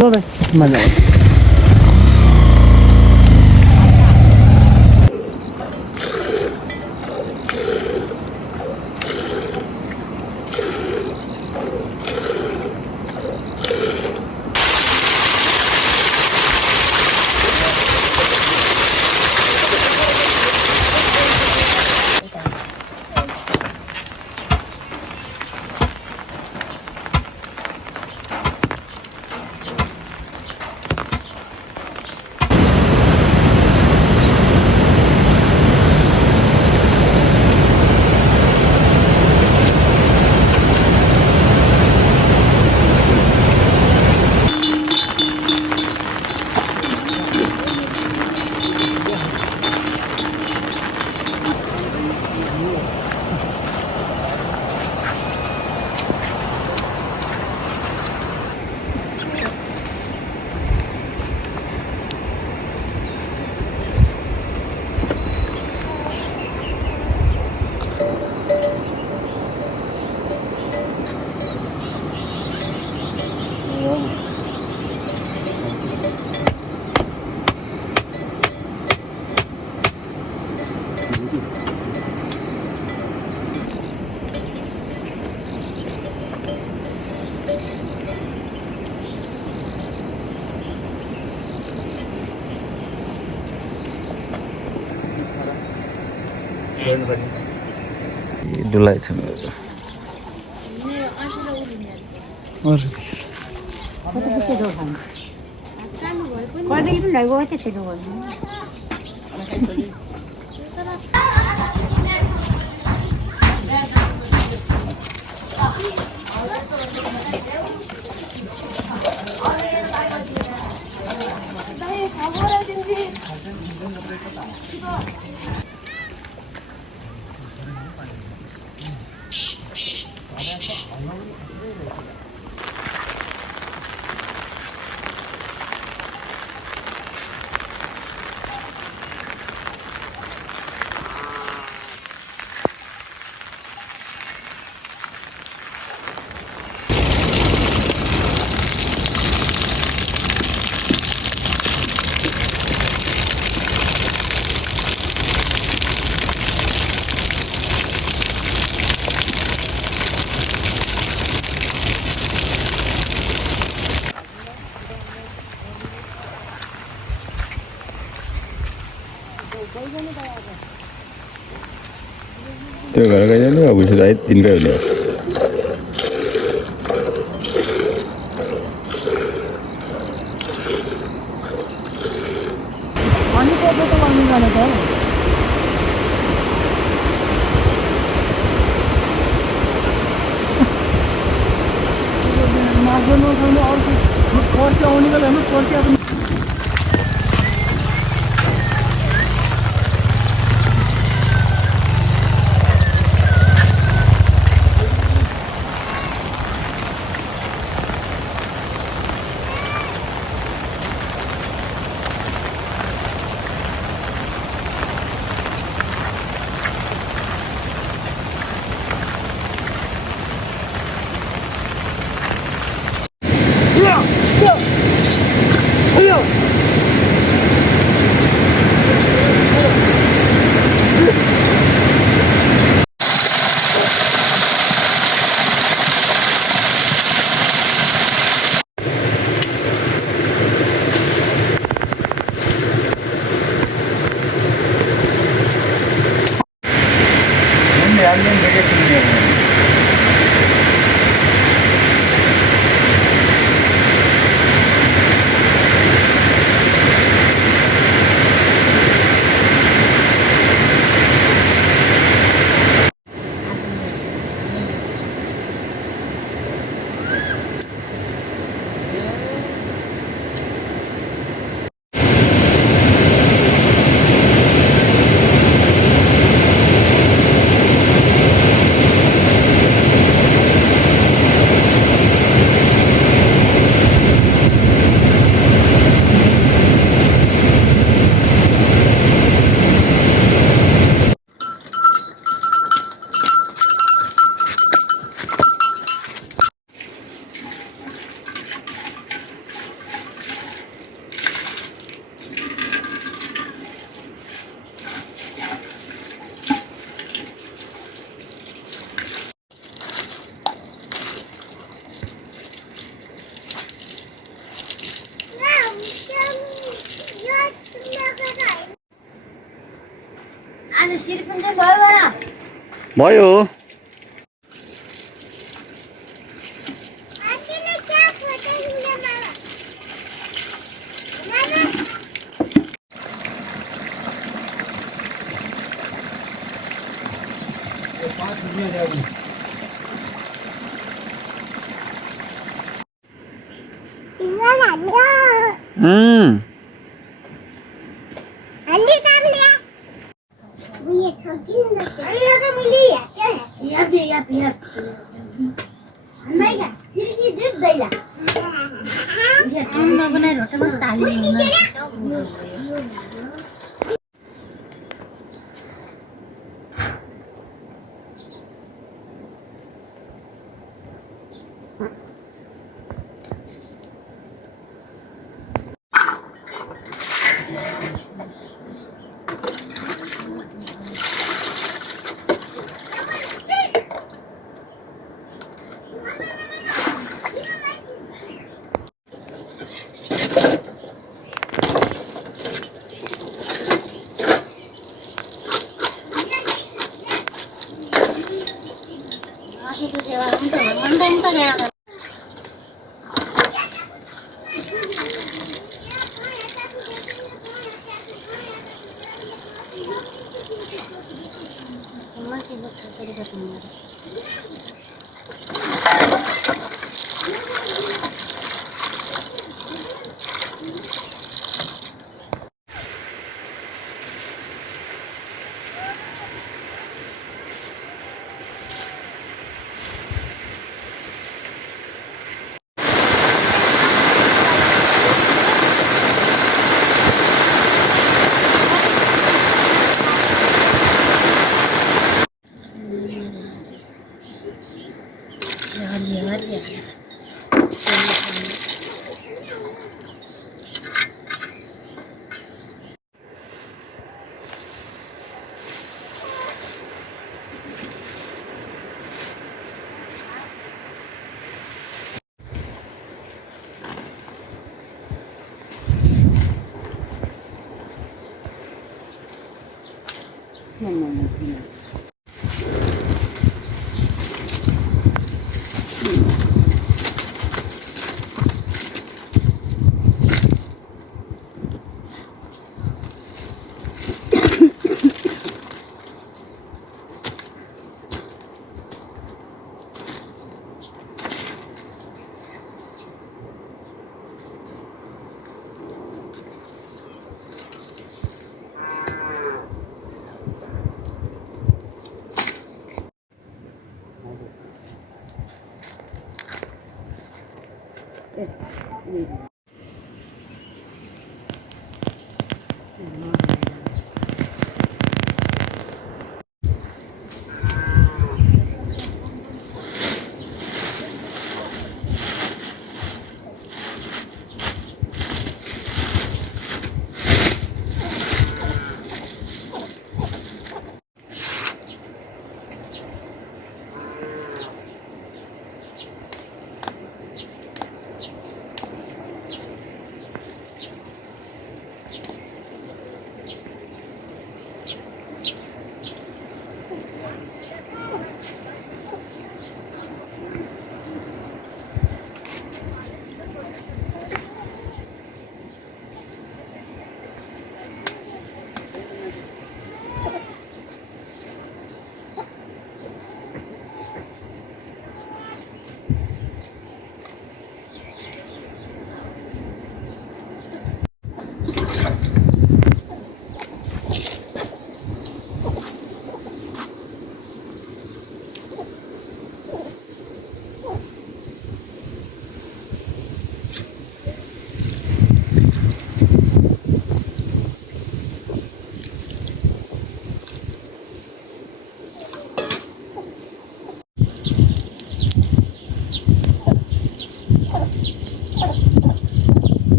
Mana? डुलायचं Tôi gọi cái đó là buổi sáng tin rồi nữa. पानी को तो पानी जाने का मार्जिन और और से होने वाला है ना और से भयो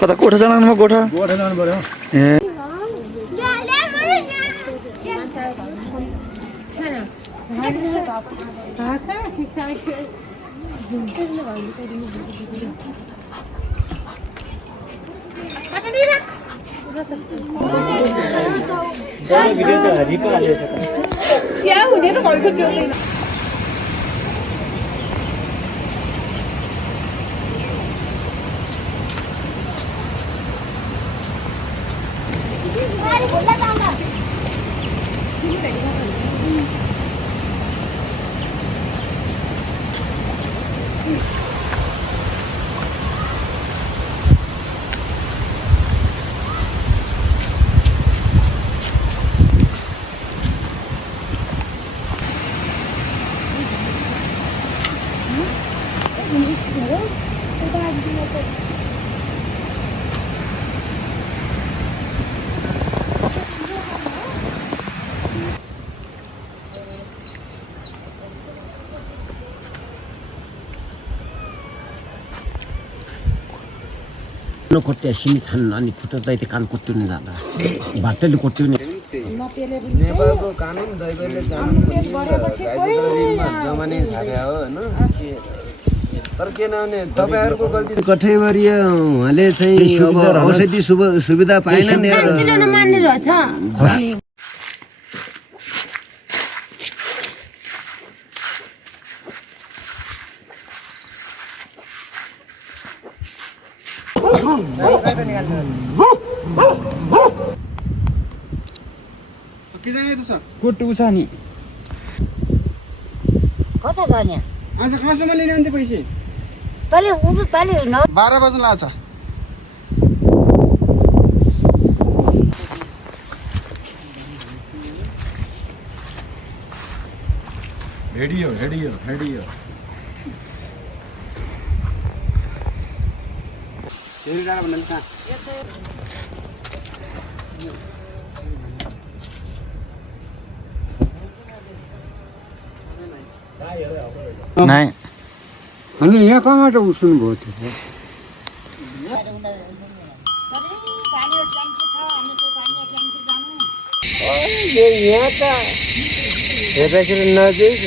कता कोठा जान म कोठा गोठा जानु पर्यो ए ಕೊಟ್ಟೆ ಶಿಮಿ ಸಣ್ಣ ನಿ ಫುಟದೈತೆ ಕಾನ್ ಕೊಟ್ಟಿನಿ ದಾದ ಬಾಟಲಿ ಕೊಟ್ಟಿನಿ नेपालको कानुन दैवले जमानै छाप्या हो हैन तर के नहुने तपाईहरुको गल्ती कठैवरीय उहाँले चाहिँ अब औषधि सुविधा पाएनन् नि मान्ने रहेछ के जाने त सर कोट उसा नि कता जाने आज कहाँसम्म लिने अन्त पैसे तले 12 बज्न लाग्छ हेडियो धेरै टाढा भन्दा कहाँ नाही अनि यहाँ कहाँबाट उठ्नु भयो त्यो यहाँ त हेर्दाखेरि नजिक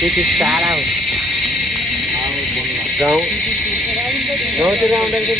त्यति टाढा हो गाउँतिर आउँदाखेरि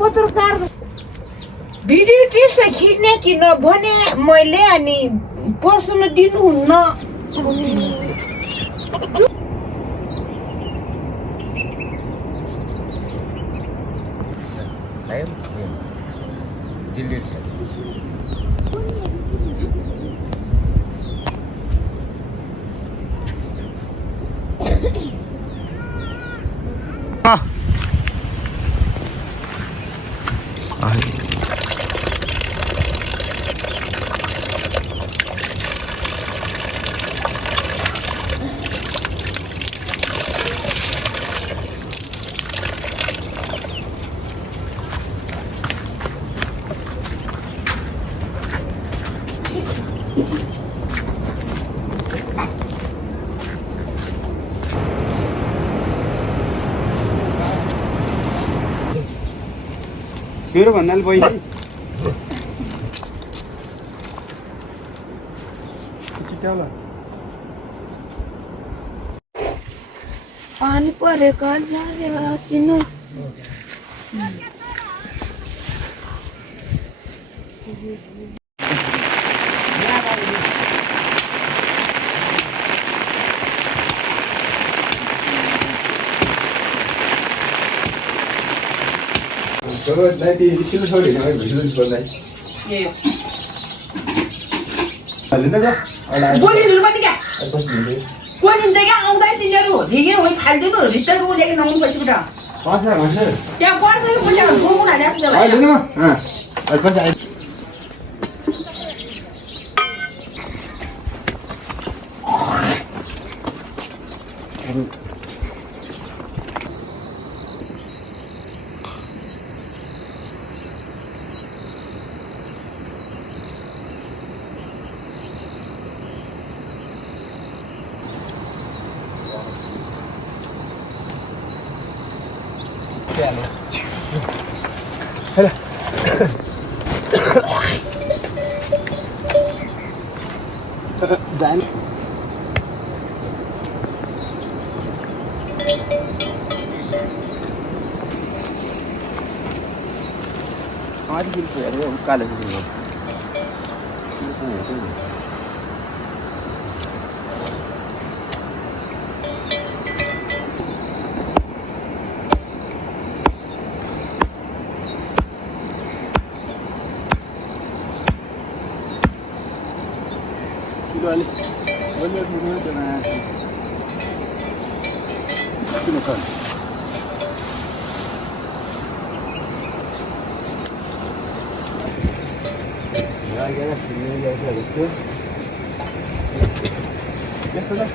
पत्रकार भिडियो त्यसै खिच्ने कि नभने मैले अनि पर्सन दिनुहुन्न मेरो भन्नाले बहिनी चिट्याउला पानी परेको जाने सिनो 저거 나한테 신호 소리 나면 무슨 소리 나이? ए 알린다가? बोलिदिनु पनि क्या बस नि कोनि चाहिँ क्या आउँदै तिनीहरू हिँडेर होइ फाल्दिनु रिटर्न ल्याएर नआउनु पछिबाट पाँच मान्छ त्यहाँ पर्छ कि पैसा गोगुन हालेको छ अहिले न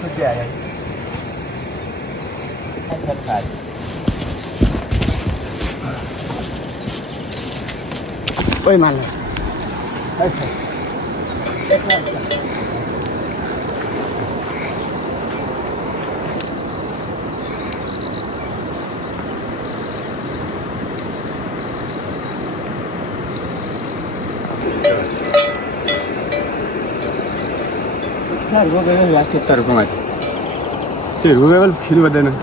कति आइ ओइ मान सर वो गए यार के तरफ में ते रुवेल फिर बदन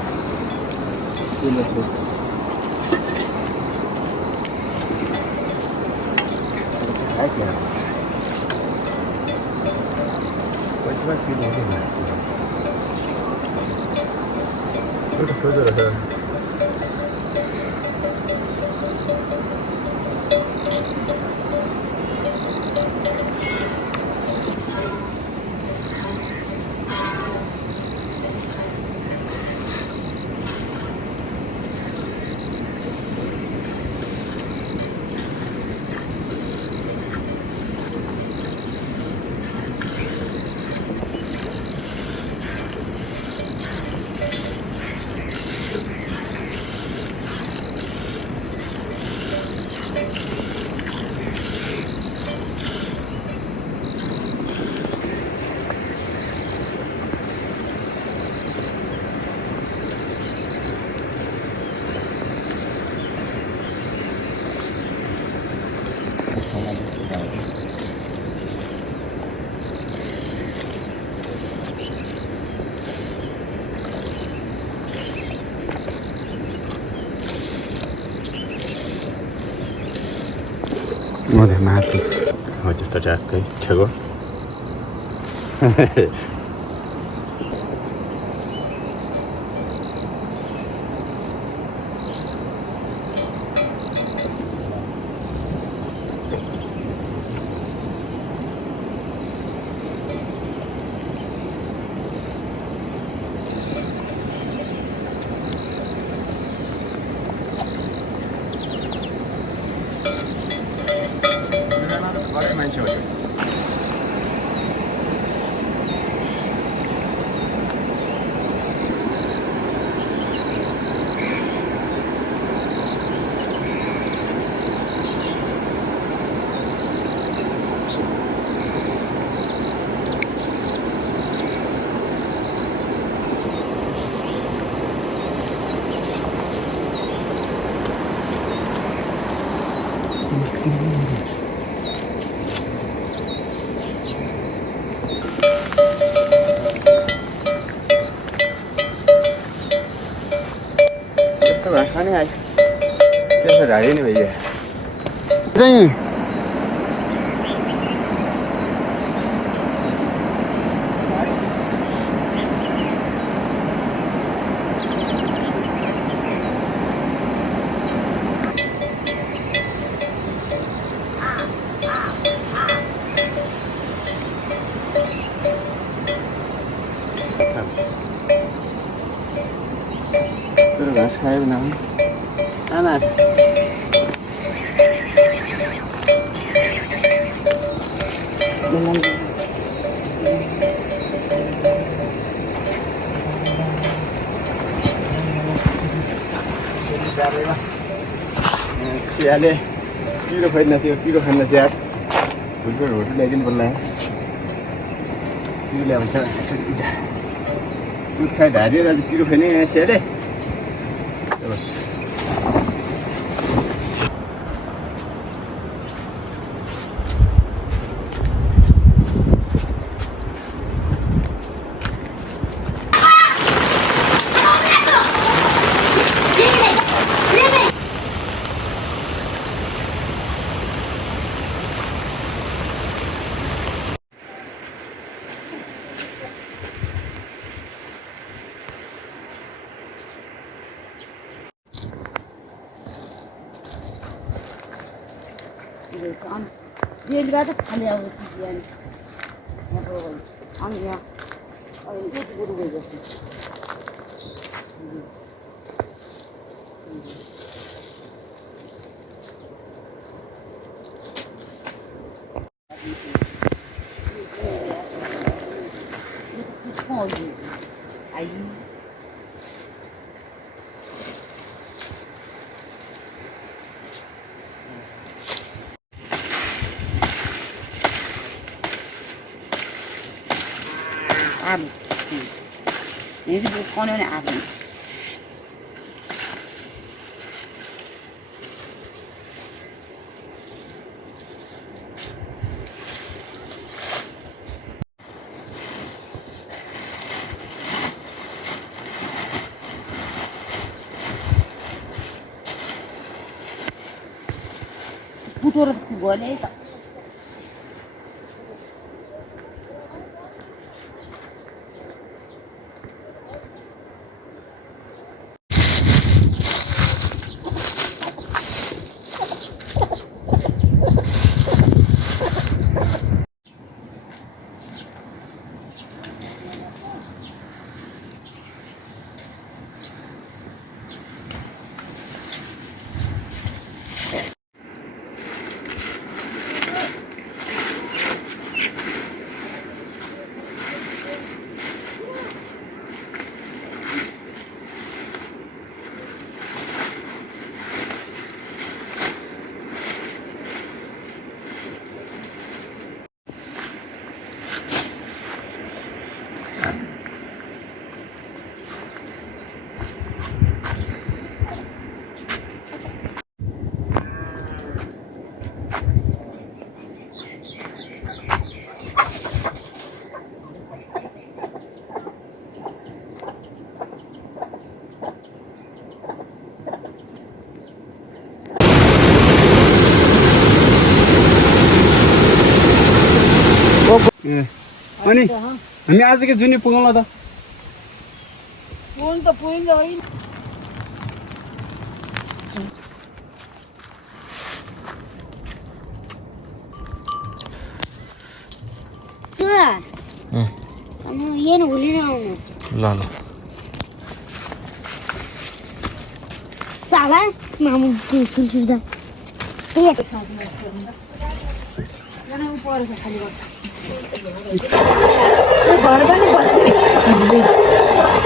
मोदे मासु हो त्यस्तो ट्याक्कै ठेगो घरै मान्छे हो यो। यस्तो भाषा नै आयो त्यसो ढाडे नि भइयो चाहिँ घाँस खायो भने आमा सियाले पिरो खोज्न चाहिँ पिरो खान चाहिँ भुटबुट होटल ल्याइदिनु पर्ला पिरो ल्याउँछ दुध खाइ ढारिएर चाहिँ पिरो खाने सियाले रेलगाडी त खाली अब अनि यहाँ एक गुरु गयो जस्तो आई आलु ये भी कौन है आलू फुटोर बोले तो अनि हामी आजको जुनी पुगाउला त पुगिन्छ पुगिन्छ होइन ಏನು ಹುಲಿನ ಅವನು ल ल साला मामू सुरसुरदा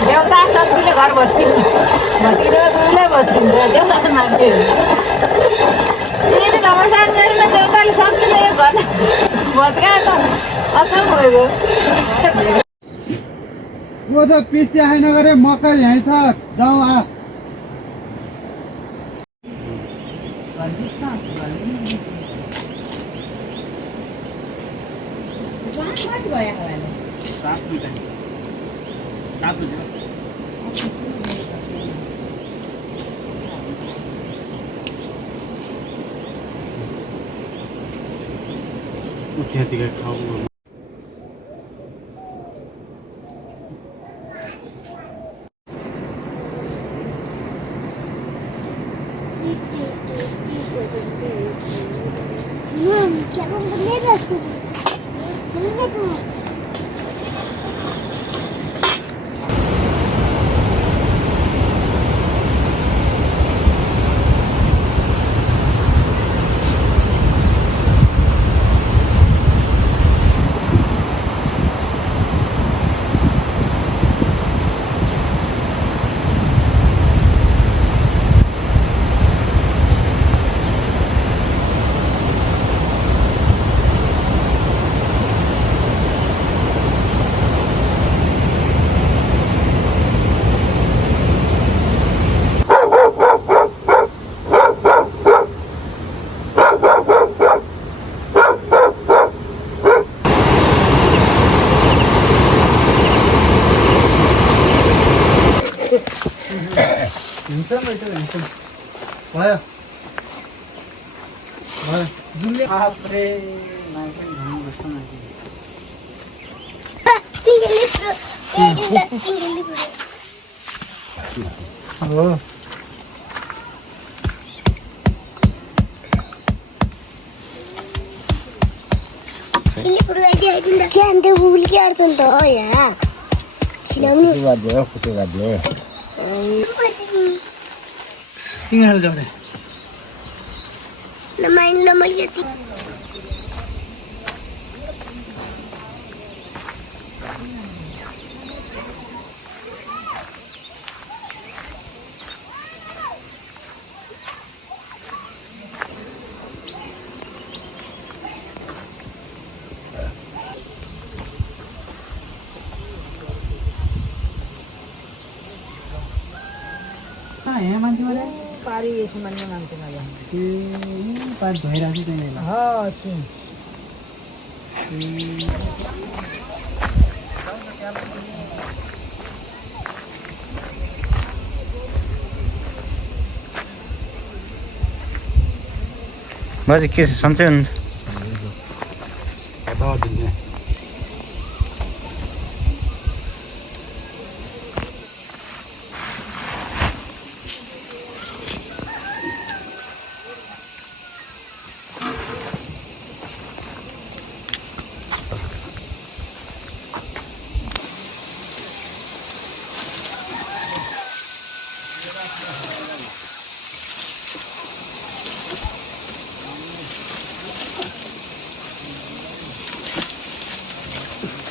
देवता शत्रुले घर बस्छन् दुईलाई बस्छन् देवता त मान्छे यदि घमसान गरेर देवताले शक्तिले यो घर भत्काए त अचल भएको वो तो पीछे है ना करे मौका यहीं था जाओ आप त्यहाँतिर खाऊ Jangan vulgar tentu ya. Sinamu ni. tinggal जाओ रे Lamain lamal ya sih. यहाँ मान्छे वाला पारी यसो मान्ने मान्छे नजाने पार भइरहेको छ त्यही बाजे के सन्चै हुनु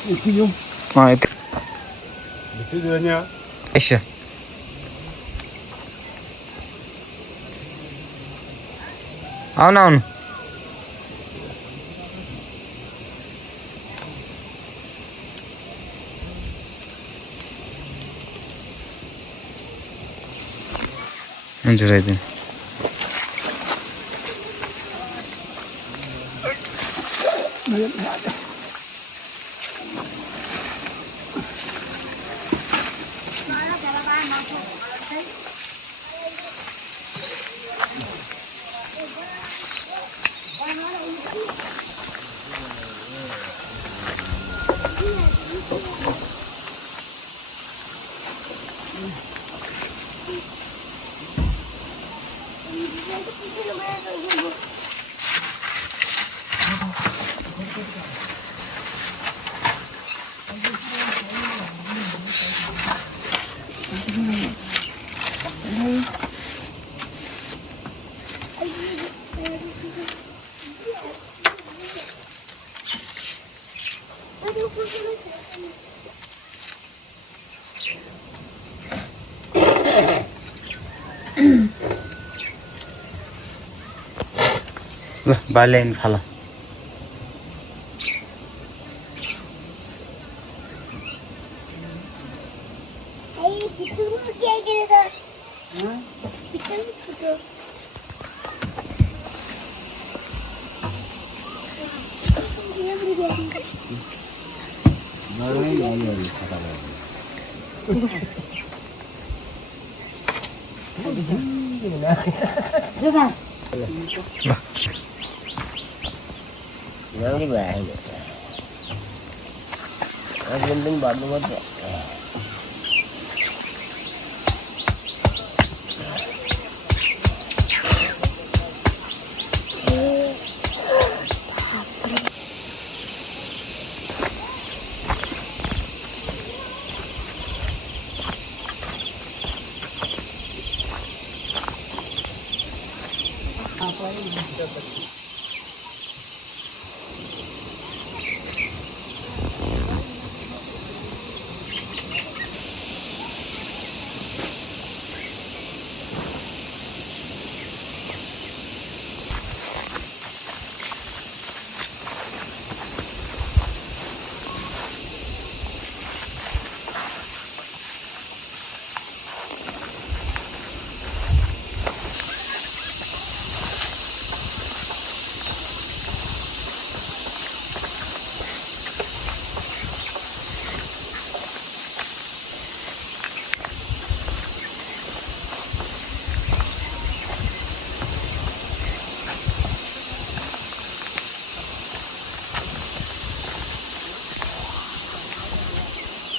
itu Itu duanya. Aisyah. Aun. Anjir aja. बालेन खाला आई पितू क्या केलं तर पितू Yang ni baik. Aku penting baru aja.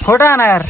Photo आना यार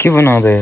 के बनाउँदै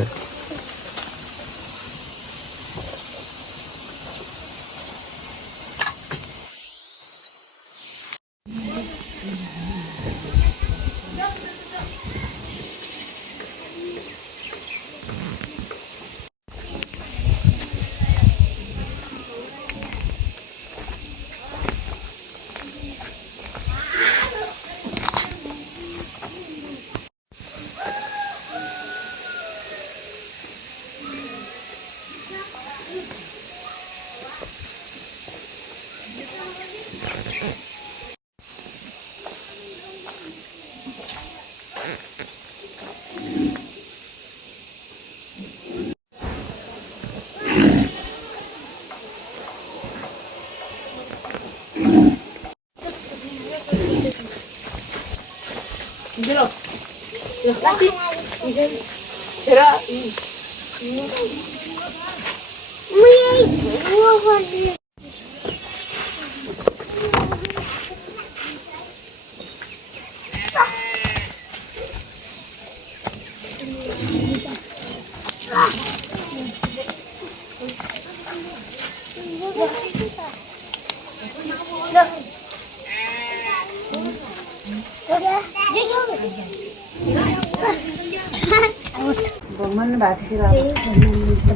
मन भएको थियो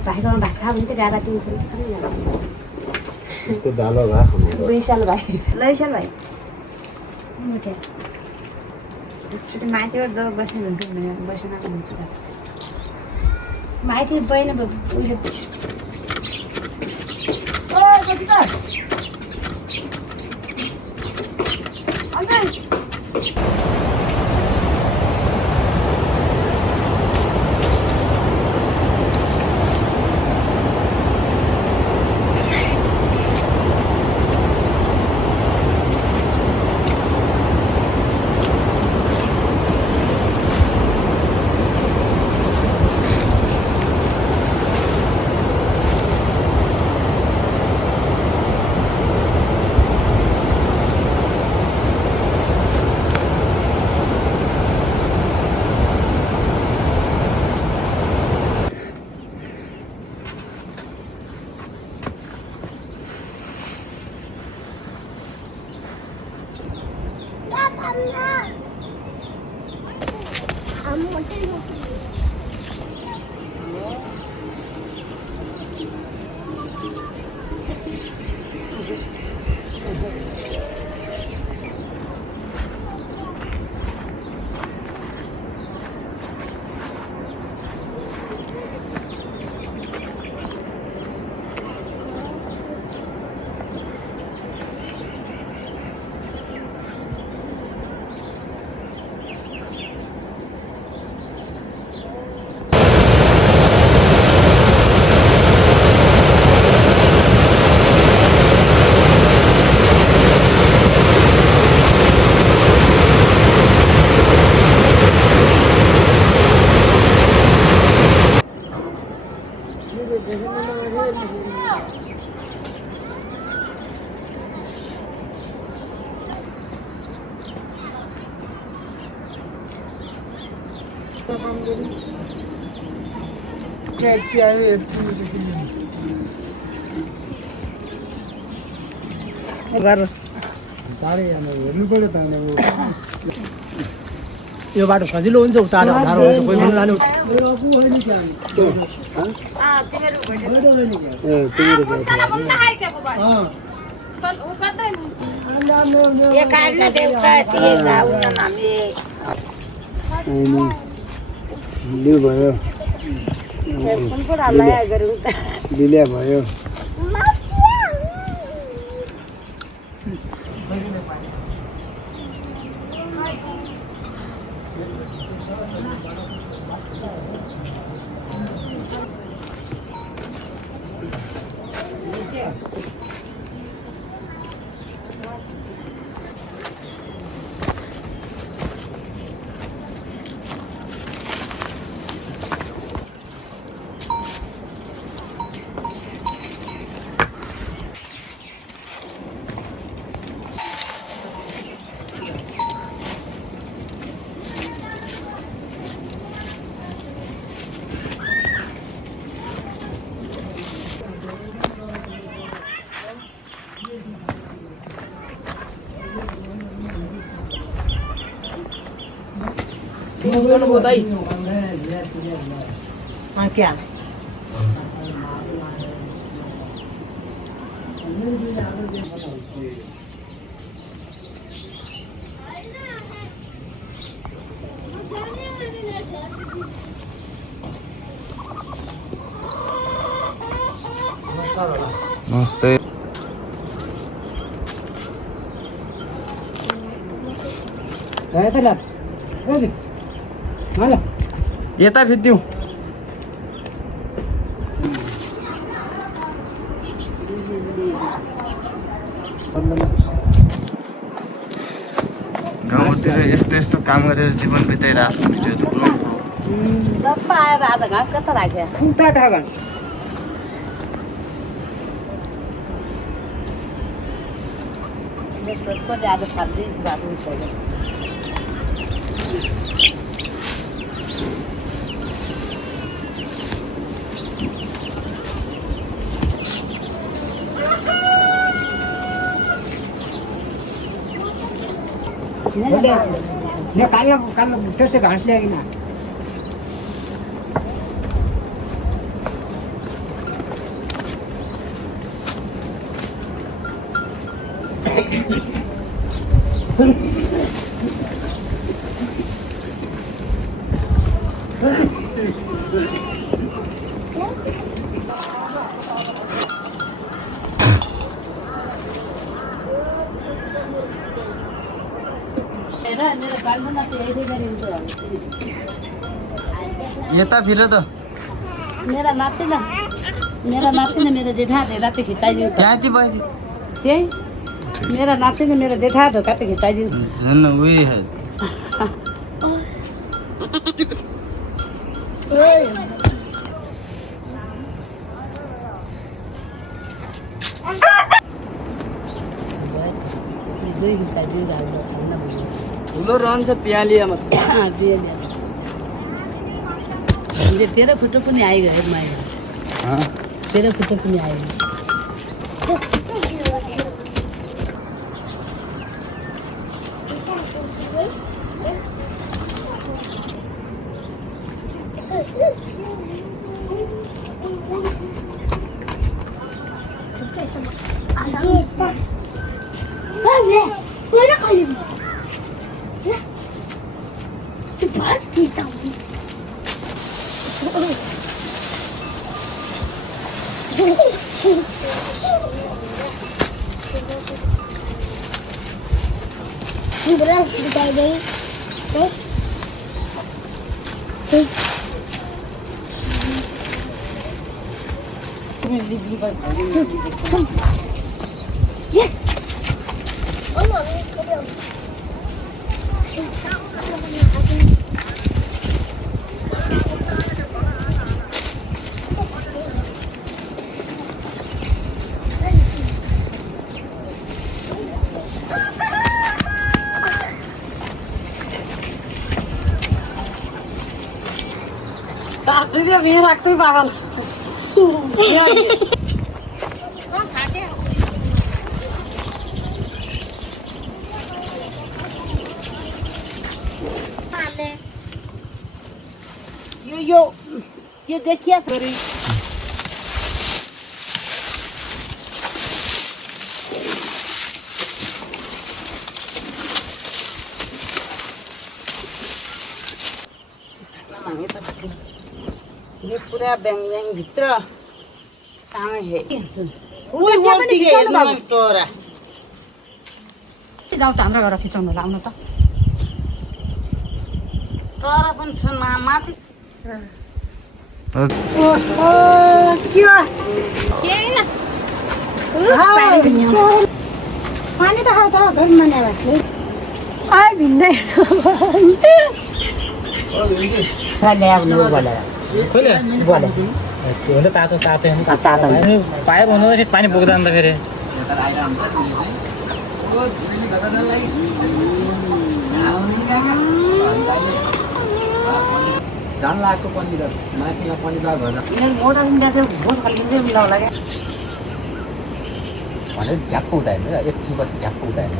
भाइकोमा भात खायो भने त गाडा दिन्छु इसको दालो भात 2 साल भाइ लै साल भाइ मुठे माथिबाट जब बस्नु हुन्छ भने बस्न हुन्छ माथि बहिनी उहिले ओ कति छ यो बाटो सजिलो हुन्छ उता अप्ठ्यारो हुन्छ कोही पनि लानु दिल्या भयो क्या नमस्ते यता फिट्यौ गाउँतिर यस्तो यस्तो काम गरेर जीवन बिताइरहेको भिडियो सबै आएर आज घाँस कता राख्यो उता ठगन सबैले आज सब्जी बाटो छैन मैं काला फिर से घास ले आई ना यता फिर त मेरा नाति न मेरो जेठाले लाते खिचाइदिन्छ त्यहाँ ती भयो त्यही मेरा नाति न मेरो जेठा ढोकाते खिचाइदिन्छ झन् उही है ठुलो रहन्छ पियालियामा तेरो फोटो पनि आइगयो है माया तेरो फोटो पनि आयो पहिला खाली भात दिता Beras dikai dei. राख्दै पागल यो देखिया छ रे ये पूरा बैंग भित्र काम है उले बोल्ती के हेर्नु टोरा जाऊ त हाम्रो घर खिचाउनु लाउनु त टोरा पनि छ माथि पानी त खाऊ त घर मने बस्ने आइ भिन्दै तातो पायो भन्नु पानी बोक्दा अन्त फेरि जान लागेको पनिर माथिमा पनिर घर मोटर इन्डिया बहुत खलिँदै होला भने झ्याप्प हुँदैन एकछिनपछि झ्याप्प हुँदैन